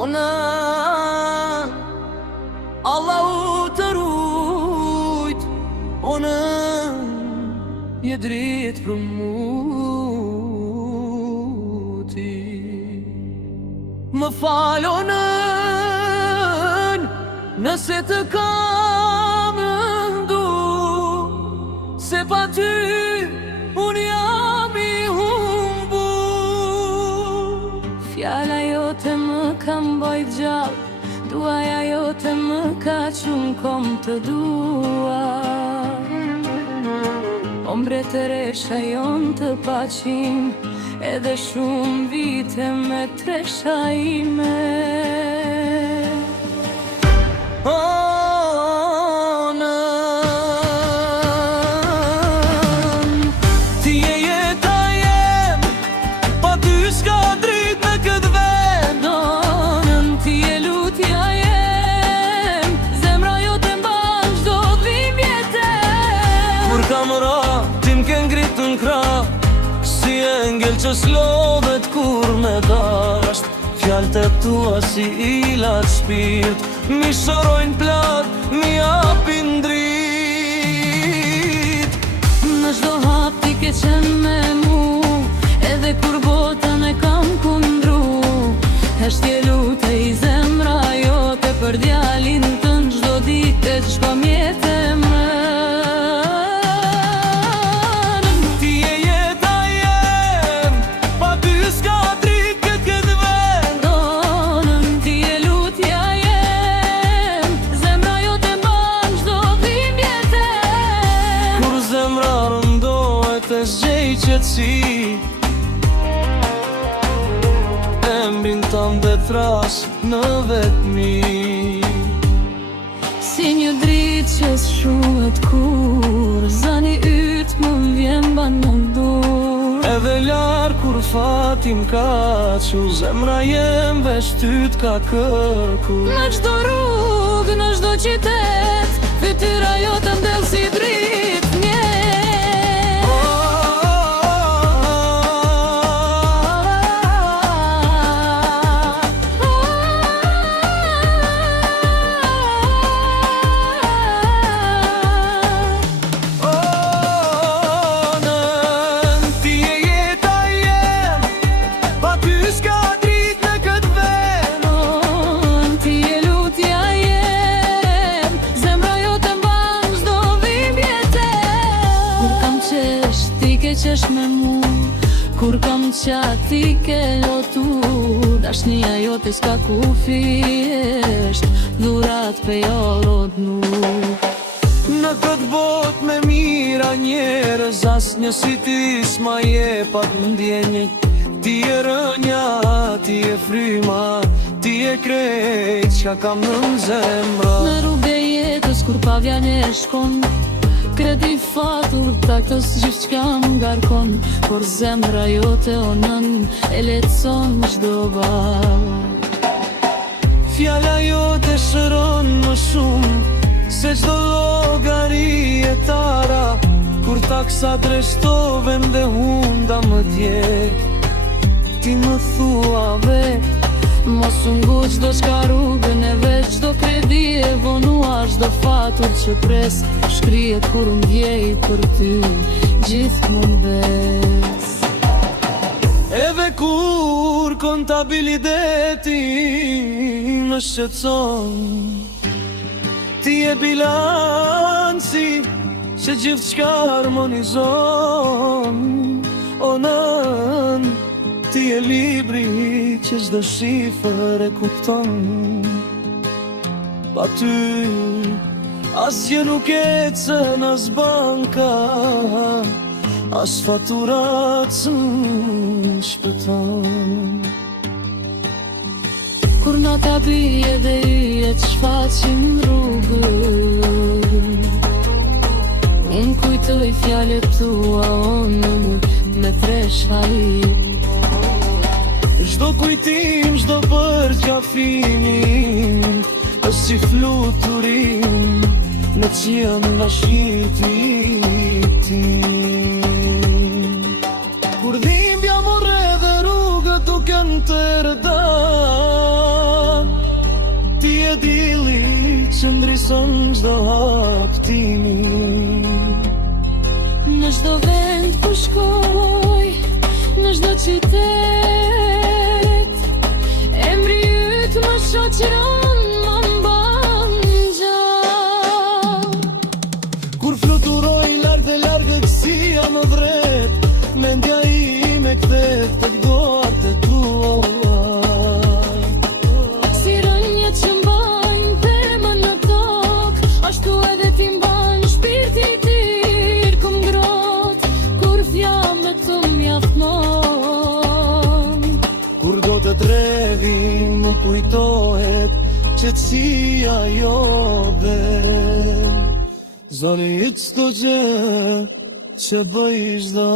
O nën, Allahu të rujt, o nën, je dritë për muti. Më falë o nën, nëse të kam ndu, se pa ty unë jam i humbu. Fjala jote më kam bajt gjallë, duaja jote më ka qunë kom të dua. Ombre të resha jon të paqim, edhe shumë vite me tresha ime. O nën, ti je jeta jem, pa ty s'ka drit në këtë vend. O nën, ti je lutja jem, zemra jote mban çdo dhimbje. Kur kam ra, ti m'ke ngrit n'kra, si engel që s'lodhet kur me dasht. Fjallët e tua si ilat shpirt, mi shërojnë plak, mi japin drit. Në çdo hap ti ke qenë me mu, edhe kur botën e kam kundru. Heshtje lute i zemra jote për djalin tën, çdo ditë që shkon jetë më. Ti je jeta jem, pa ty s'ka drit këtë vend. O nën, ti je lutja jem, zemra jote mban çdo dhimbje. Kur zemra rëndohet e zgjej qetësi, emrin tam dhe thras në vetmi. Si një dritë që s'shuhet kur, zani yt më vjen ban në dur. Edhe larë kur fatim ka qu, zemra jem veç ty t'ka kërku. Në çdo rrugë, në çdo qytet, fytyra jote ndell si dritë mjet. O nën, ti je jeta jem, pa ty s'ka drit në këtë vend. O nën, ti je lutja jem, zemra jote mban çdo dhimbje. Kur kam qesh, ti ke qesh me mu, kur kam qat, ti ke lotu. Dashnia jote s'ka kufisht, dhurat pe jo rodnu. Në këtë bot me mira njerëz, as një si ti s'ma je pak ndjenjë. Ti e rënja, ti e fryma, ti e krejt qka kam në zemra. Në rrugë e jetës kur pavjan e shkon, kredi fatur taktës gjithë qka m'ngarkon. Por zemra jote o nën, e letëson çdo bavë. Fjala jote shëron më shumë se çdo llogari e tara. Kur taksat reshtoven dhe hunda më djeg, ti më thua vet. Mos u nguq çdo çka rrugën e vet, çdo kredi e vonuar, çdo fatur që pres, shkrihet kur ndjej për ty, gjithmonë bes. Edhe kur kontabiliteti në shqetson, ti e bilanci që gjithë qka harmonizon. O nën, ti e libri që çdo shifër e kupton. Pa ty asgjë nuk ecën, as banka, as faturat s'shpëton. Kur nata bie dhe yjet shfaqin rrugën, unë kujtoj fjalët tua o nën, me fresh hajit. Çdo kujtim, çdo përqafimin, është si fluturim në qiell nga shiti tim. Kur dhimbja morre dhe rrugët duken të rëdar, që ndrison çdo haptimi. Në çdo vend ku shkoj, në çdo qytet, emri yt më shoqëron, më mban gjallë. Kur fluturoj larg dhe largësia më vret, mendja ime kthehet tek duart e tua. Si rënjët që mbajnë temën në tokë, ashtu edhe ti mban shpirti tir kum ngrot, kur fjalët të mjafton. Kur do të trevim më kujtohet qetësia jote. Zoni i çdo gjë që bëj çdo